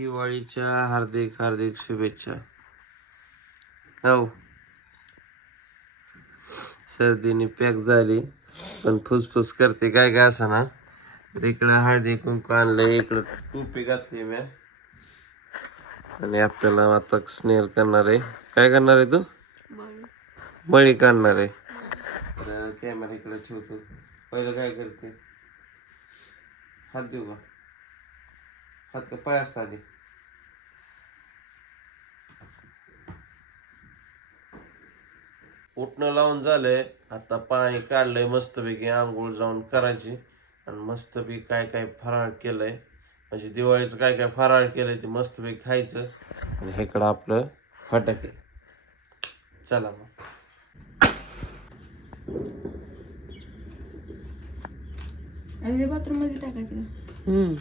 दिवाळीच्या हार्दिक हार्दिक शुभेच्छा. हो. सर्दीने पॅक झाली पण फुसफुस करते. काय काय असं ना? तर इकडं हळदी कुंकू आणलंय इकडं टोपी घातली मी आणि आपल्याला आता स्नेल करणार आहे. काय करणार आहे तू? मळी काढणार आहे. तर कॅमेरा इकडे ठेवतो. पहिलं काय करते? हात देऊ का हात का पाय असता आधी? उठणं लावून झालंय. आता पाणी काढलंय मस्तपैकी आंघोळ जाऊन करायची. आणि मस्तपैकी काय काय फराळ केलंय. म्हणजे दिवाळीचं काय काय फराळ केलंय ते मस्तपैकी खायचं. आणि हेकडं आपलं फटाके. चला मग. आणि बाथरूममध्ये टाकायचं? हम्म.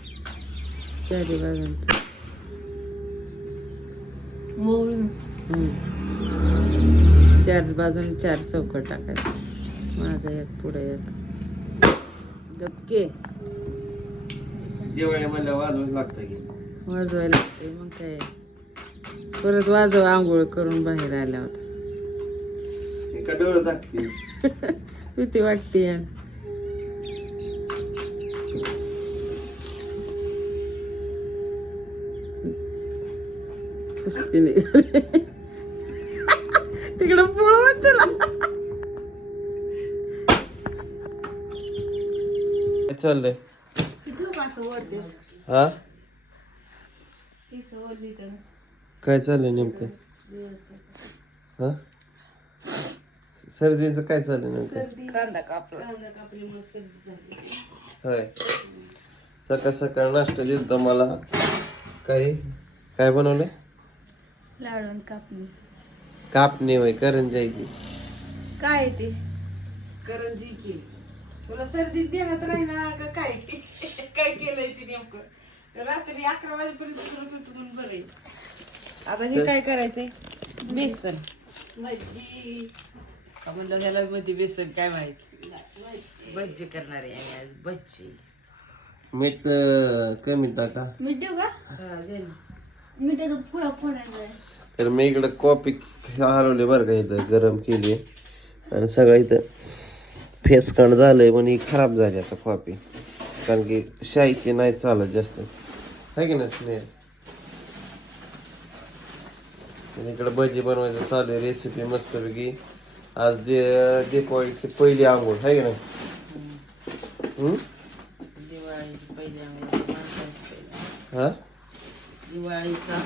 चारी बाजून वळून चार बाजून चार चौकट टाकायचं. मागं एक पुढे एक. गपके. दिवाळी म्हणल्या वाजवच लागतं की. वाजवायला लागते मग काय? परत वाजव आंघोळ करून बाहेर आल्या होता एका डोळं झाकते. भीती वाटते यार. चाललंय. हा? काय चाललंय नेमकं? हा? सर्दीचं काय चाललंय नेमकं? कांदा कापला कांदा कापल्यामुळे सर्दी झाली होय. सकाळ सकाळ नाश्ता दिलता मला. काय? काय बनवलंय? लाडून कापणी. कापणी होय करंजाई काय ते? करंजी की तुला सर्दी देण्यात राहिना का काय? काय केलंय ते नेमकं? रात्री अकरा वाजेपर्यंत म्हणून बरं. आता हे काय करायचंय? बेसन. भजी म्हणलं ह्याला मध्ये बेसन काय माहीत? भज्जी करणार आहे आम्ही आज भज्जी मीठ अं, कमी टाका मीठ देऊ का? हा, दे ना. मिठाचं पुढं फोडायचं आहे. तर मी इकडं कॉफी हलवली बरं का इथं गरम केली. आणि सगळं इथं फेस कण झालंय पण ही खराब झाली आता कॉफी कारण की शाईची नाही चालत जास्त. आहे की नाही स्नेह? इकडं भजी बनवायचं चालू आहे रेसिपी मस्तपैकी. आज दे दीपावळीची पहिली आंघोळ आहे की नाही? दिवाळीची हा?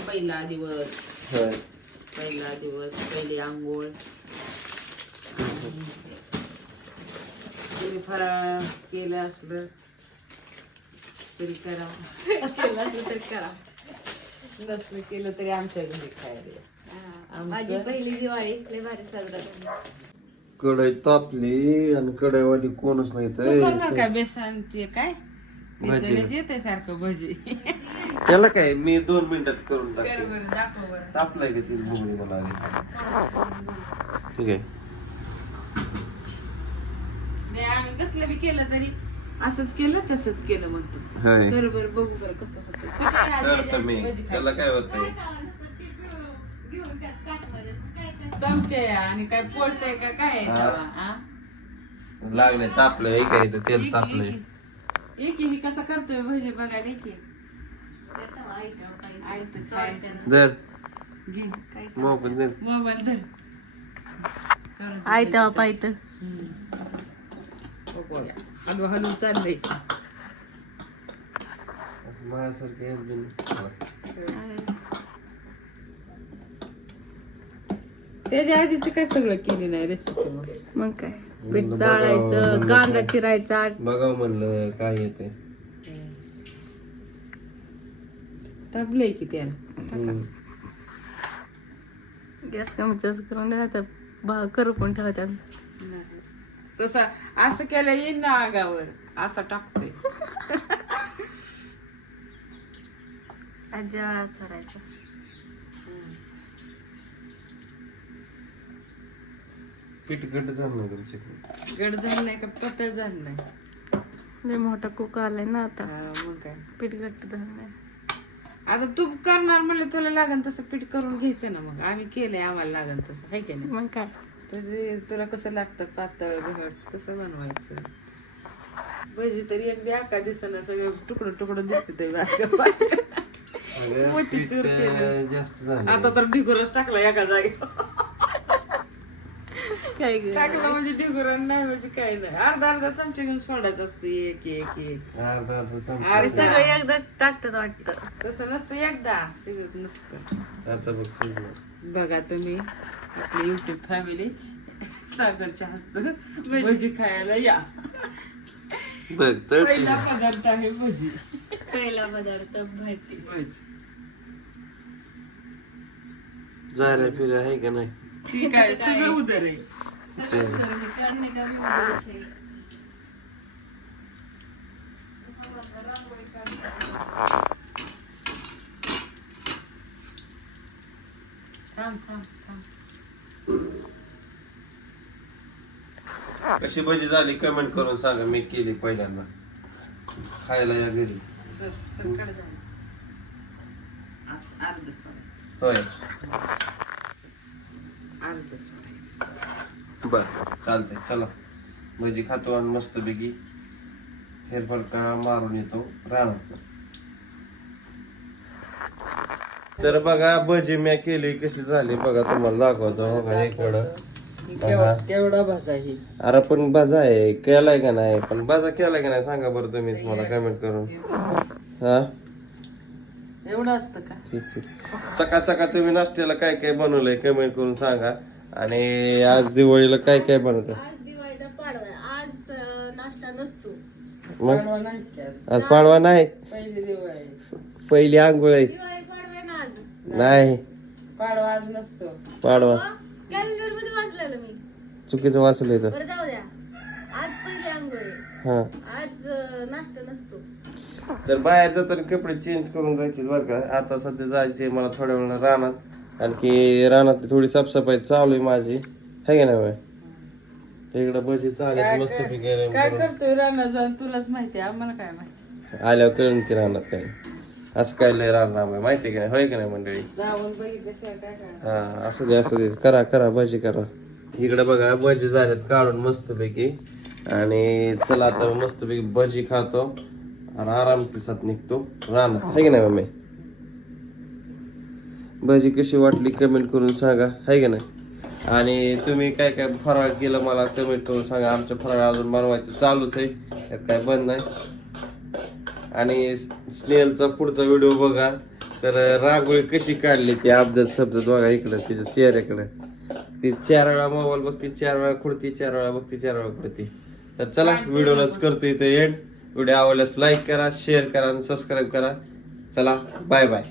पहिला दिवस. पहिला दिवस पहिली आंघोळ. तुम्ही फराळ केलं असलं तरी करा. केलं असलं तरी करा. नसलं केलं तरी आमच्या घरी खायला हा, माझी पहिली दिवाळी लय भारी साजरा झाली. कढई तापली आणि कढईवाली कोणच नाही तर काय बेसनचे काय? भजी. येते सारखं भजी. त्याला काय? मी दोन मिनिटात करून कर टाकते. तापलाय का ती बघू मला ठीक आहे नाही आम्ही कसलं बी केलं तरी असंच केलं तसंच केलं म्हणतो होय तर बरं बघू बरं कसं होतं सुट्टी भजी त्याला खायची. काय होतंय? चमचे आहे आणि काय पोळतंय का काय आहे हा. तेव्हा, हा? लागले तापलंय हे काय इथं तेल एक- तापलंय एक- एक ही कसं करतोय भजी बघायला की देतो ऐकावं काही. आईचं खायचं जर घे मोबाईल मोबाईल धर करून दे आय भजी. तेव्हा पाहिजे हम्म. बघूया. हलू हलू चाललंय. माझ्यासारखे एक बिन त्याच्या आधीच काय सगळं केली नाही रेसिपी मग. काय? पीठ चाळायचं कांदा चिरायचा. बघाव म्हणलं काय येते तापलंय की त्याला. गॅस कमी जास्त करून द्यायचा भाग करू पण ठेवायचा तसा असं केलं येईन ना आगावर असं टाकतोय. आज्या चढायचं पीठ घट झालं नाही तुमच्याकडे गड झालं नाही का? पतळ झालं नाही. लय मोठा कुक आलाय ना आता. हा, मग काय? पीठ घट्ट झालं नाही. आता तू करणार म्हणलं तुला लागन तसं पीठ करून घ्यायचं ना मग. आम्ही केलंय आम्हाला लागन तसं. हाय की नाही? मग काय? तुला कसं लागतं पातळ घट? कसं बनवायचं? भजी तरी अगदी आका दिसना सगळं तुकडं तुकडं दिसते ते मोठी चूर जास्त आता तर ढिगुरच टाकला एका जागी. काय टाकला म्हणजे ढिगुरण नाही म्हणजे काही नाही. अर्धा अर्धा चमचे घेऊन सोडायचं असतं एक एक एक. अर्धा अर्धा चमचा. अरे सगळं एकदाच टाकतात वाटतं. तसं नसतं एकदा शिजत नसतं. आता बघ शिजलं. बघा तुम्ही. आपली युट्यूब फॅमिली सागरच्या हातचं. भजी. खायला या. बघ तर पहिला पदार्थ आहे भजी. पहिला पदार्थ भाजी. भजी. जाऱ्या फिऱ्या आहे का नाही? ठीक आहे सगळं उदर आहे. ते. थांब थांब थांब. कशी भजी झाली कमेंट करून सांगा. मी केली पहिल्यांदा. खायला या घरी. होय. बर चालतंय. चला. भजी खातो आणि मस्त पैकी फेरफटका मारून येतो. राहणार. तर बघा भजी मी केली कशी झाली बघा तुम्हाला दाखवतो. बघा इकडं. केवढा भाजा अरे पण बाजा आहे. केलाय का नाही? पण बाजा केलाय का नाही? सांगा बरं तुम्हीच मला कमेंट करून. हा? एवढं असतं का? ठीक ठीक. सकाळ सकाळ तुम्ही नाश्त्याला काय काय बनवलंय कमेंट करून सांगा. आणि आज दिवाळीला काय काय बनवत? आज दिवाळीचा पाडवा आज अं, नाश्ता नसतो. मग? पाडवा नाही की आज? आज पाडवा नाही? पहिली आंघोळ आहे दिवाळी पाडवा आहे ना आज नाही. पाडवा आज नसतो. पाडवा. कॅलेंडरमध्ये वाचलेलं मी. चुकीचं वाचलंय तर. बरं जाऊ द्या. आज पहिली आंघोळ आहे. हा. आज अं, नाश्ता नसतो. तर बाहेर जाताना कपडे चेंज करून जायचे बरं का. आता सध्या जायचे मला थोड्या वेळानं रानात. आणखी रानात थोडी साफसफाई चालू आहे माझी. आहे का नाही बाय इकडं भजी चालत मस्त काय करतोय जाऊन? तुलाच माहिती आहे, आम्हाला काय माहिती? आल्यावर कळून की रानात काय. असं काय लय राहणार नाही माहिती आहे का नाही होय का नाही मंडळी? काय काय हा असू दे असू दे. करा करा भजी करा. इकडे बघा भजी झाल्यात काढून मस्तपैकी. आणि चला आता मस्तपैकी भजी खातो. आणि आराम साथ निघतो. रानात आहे की नाही मम्मी? भजी कशी वाटली कमेंट करून सांगा. आहे की नाही? आणि तुम्ही काय काय फराळ केलं मला कमेंट करून सांगा. आमचं फराळ अजून बनवायचं चालूच आहे. त्यात काय बंद नाही. आणि स्नेलचा पुढचा व्हिडिओ बघा. तर रांगोळी कशी काढली ती? अभ्यास शब्द बघा इकडं तिच्या चेहऱ्याकडे. ती चार वेळा मोबाईल बघते चार वेळा खुडती चार वेळा बघते चार वेळा खुडती तर चला व्हिडिओलाच करतो इथे एंड व्हिडिओ आवडल्यास लाईक करा शेअर करा आणि सबस्क्राईब करा. चला बाय बाय